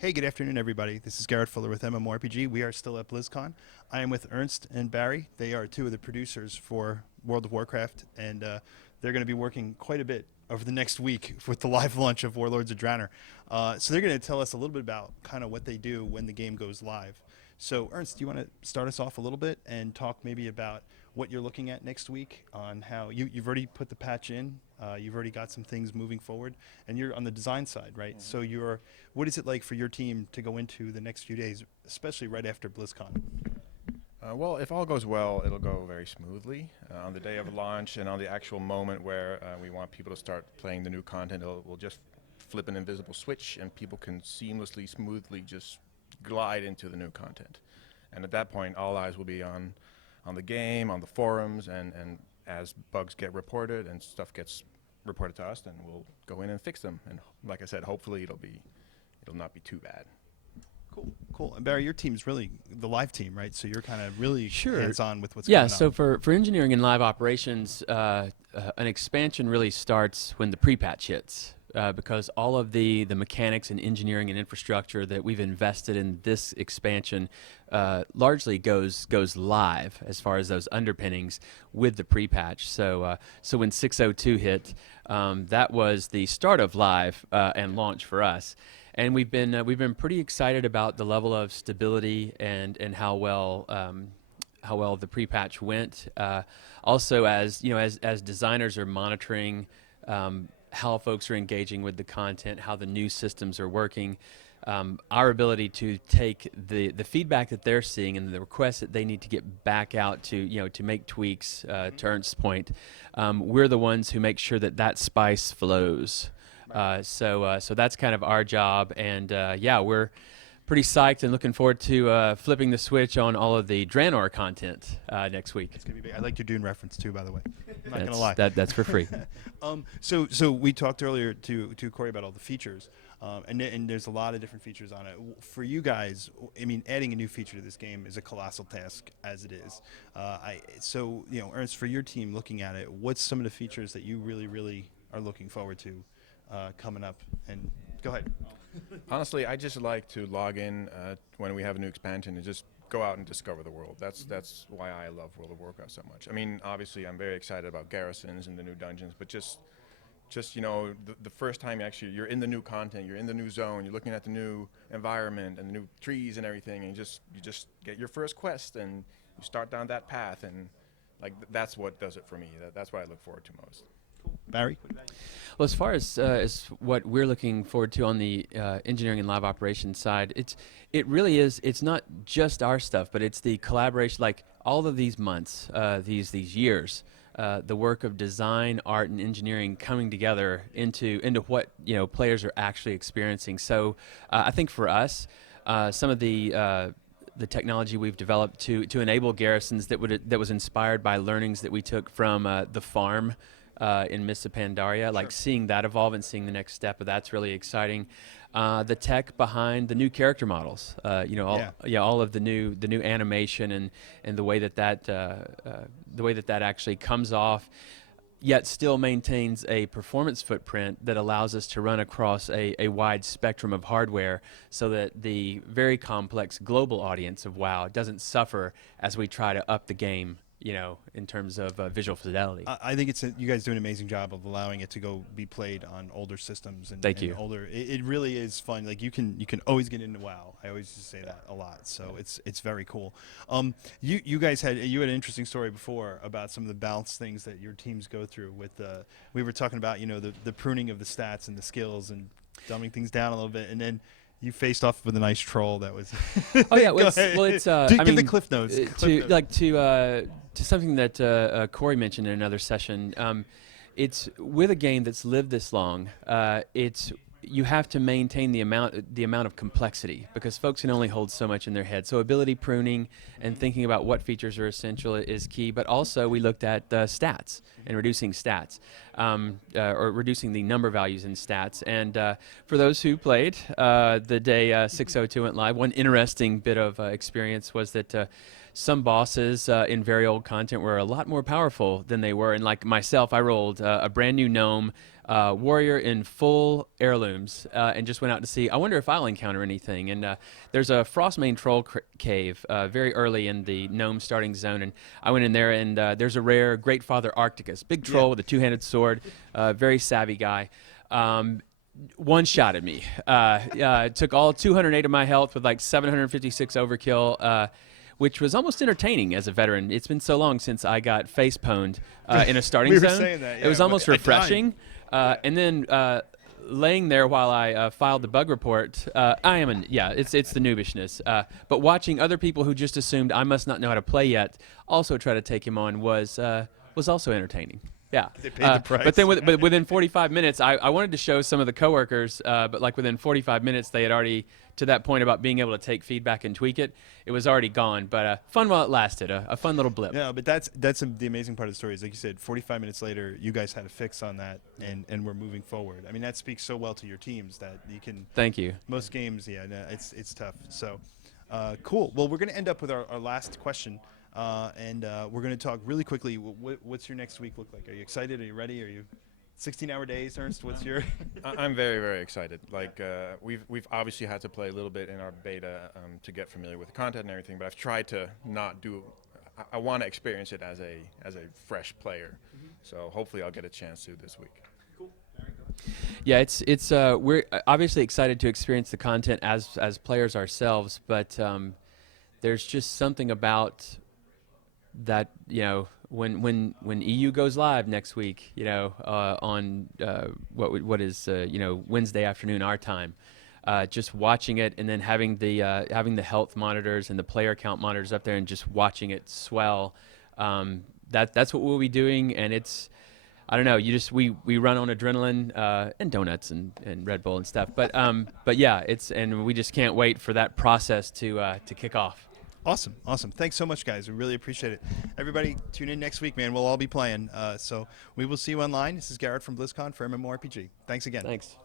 Hey, good afternoon, everybody. This is Garrett Fuller with MMORPG. We are still at Blizzcon. I am with Ernst and Barry. They are two of the producers for World of Warcraft, and they're going to be working quite a bit over the next week with the live launch of Warlords of Draenor. So they're going to tell us a little bit about kind of what they do when the game goes live. So, Ernst, do you want to start us off a little bit and talk maybe about what you're looking at next week on how you've already put the patch in, you've already got some things moving forward, and you're on the design side, right? Mm-hmm. So what is it like for your team to go into the next few days, especially right after BlizzCon? Well, if all goes well, it'll go very smoothly. On the day of launch and on the actual moment where we want people to start playing the new content, we'll just flip an invisible switch and people can seamlessly, smoothly just glide into the new content. And at that point, all eyes will be on the game, on the forums, and as bugs get reported and stuff gets reported to us, then we'll go in and fix them. And like I said, hopefully it'll not be too bad. Cool. And Barry, your team's really the live team, right? So you're kind of really Sure. hands-on with what's going on. Yeah, so for engineering and live operations, an expansion really starts when the pre-patch hits. Because all of the mechanics and engineering and infrastructure that we've invested in this expansion largely goes live as far as those underpinnings with the pre-patch. So when 6.02 hit, that was the start of live and launch for us. And we've been pretty excited about the level of stability and how well the pre-patch went. Also, as designers are monitoring how folks are engaging with the content, how the new systems are working, our ability to take the feedback that they're seeing and the requests that they need to get back out to make tweaks, to Ernst's point, we're the ones who make sure that spice flows. So that's kind of our job, and we're pretty psyched and looking forward to flipping the switch on all of the Draenor content next week. It's gonna be big. I like your Dune reference too, by the way. I'm not gonna lie. That's for free. So we talked earlier to Corey about all the features, and there's a lot of different features on it. For you guys, I mean, adding a new feature to this game is a colossal task as it is. Ernst, for your team looking at it, what's some of the features that you really are looking forward to coming up? And go ahead. Honestly, I just like to log in when we have a new expansion and just go out and discover the world. That's why I love World of Warcraft so much. I mean, obviously, I'm very excited about garrisons and the new dungeons, but just the first time you're in the new content, you're in the new zone, you're looking at the new environment and the new trees and everything, and you just get your first quest and you start down that path, and that's what does it for me. That's what I look forward to most. Barry? Well, as far as what we're looking forward to on the engineering and live operations side, it really is. It's not just our stuff, but it's the collaboration. Like all of these months, these years, the work of design, art, and engineering coming together into what players are actually experiencing. So I think for us, some of the technology we've developed to enable garrisons that was inspired by learnings that we took from the farm. In Mists of Pandaria, like seeing that evolve and seeing the next step of that's really exciting. The tech behind the new character models, all of the new animation and the way that actually comes off, yet still maintains a performance footprint that allows us to run across a wide spectrum of hardware, so that the very complex global audience of WoW doesn't suffer as we try to up the game. In terms of visual fidelity. I think you guys do an amazing job of allowing it to go be played on older systems and, Thank you. Older. It really is fun. Like you can always get into WoW. I always just say that a lot. So it's very cool. You guys had an interesting story before about some of the balance things that your teams go through. We were talking about the pruning of the stats and the skills and dumbing things down a little bit, and then you faced off with a nice troll that was. Oh yeah, it's. Give the cliff notes. To something that Corey mentioned in another session. It's with a game that's lived this long. You have to maintain the amount of complexity, because folks can only hold so much in their head. So ability pruning and thinking about what features are essential is key. But also we looked at stats and reducing stats, or reducing the number values in stats. And for those who played the day 6.02 went live, one interesting bit of experience was that some bosses in very old content were a lot more powerful than they were. And like myself, I rolled a brand new gnome warrior in full heirlooms, and just went out to see. I wonder if I'll encounter anything. And there's a Frostmane troll cave very early in the gnome starting zone, and I went in there, and there's a rare Great Father Arcticus, big troll with a two-handed sword, very savvy guy. One shot at me. Took all 208 of my health with like 756 overkill. Which was almost entertaining as a veteran. It's been so long since I got face pwned in a starting We were zone. saying that, It was yeah, almost I died. refreshing. And then laying there while I filed the bug report, it's the noobishness. But watching other people who just assumed I must not know how to play yet also try to take him on was also entertaining. Yeah. They paid the price. But then within 45 minutes, I wanted to show some of the coworkers, but like within 45 minutes, they had already, to that point about being able to take feedback and tweak it, it was already gone. But fun while it lasted, a fun little blip. Yeah, but that's the amazing part of the story is, like you said, 45 minutes later, you guys had a fix on that, and we're moving forward. I mean, that speaks so well to your teams that you can. Thank you. Most games, yeah, no, it's tough. So, cool. Well, we're going to end up with our last question, and we're going to talk really quickly. What's your next week look like? Are you excited? Are you ready? Are you 16-hour days, Ernst? What's your? I'm very, very excited. Like we've obviously had to play a little bit in our beta to get familiar with the content and everything, but I've tried to not do. I want to experience it as a fresh player, so hopefully I'll get a chance to this week. Yeah, we're obviously excited to experience the content as players ourselves, but there's just something about that, when EU goes live next week, on what is Wednesday afternoon our time, just watching it and then having the health monitors and the player count monitors up there and just watching it swell. That's what we'll be doing, and it's. I don't know. We run on adrenaline and donuts and Red Bull and stuff. But yeah, and we just can't wait for that process to kick off. Awesome. Thanks so much, guys. We really appreciate it. Everybody, tune in next week, man. We'll all be playing. So we will see you online. This is Garrett from Blizzcon for MMORPG. Thanks again. Thanks.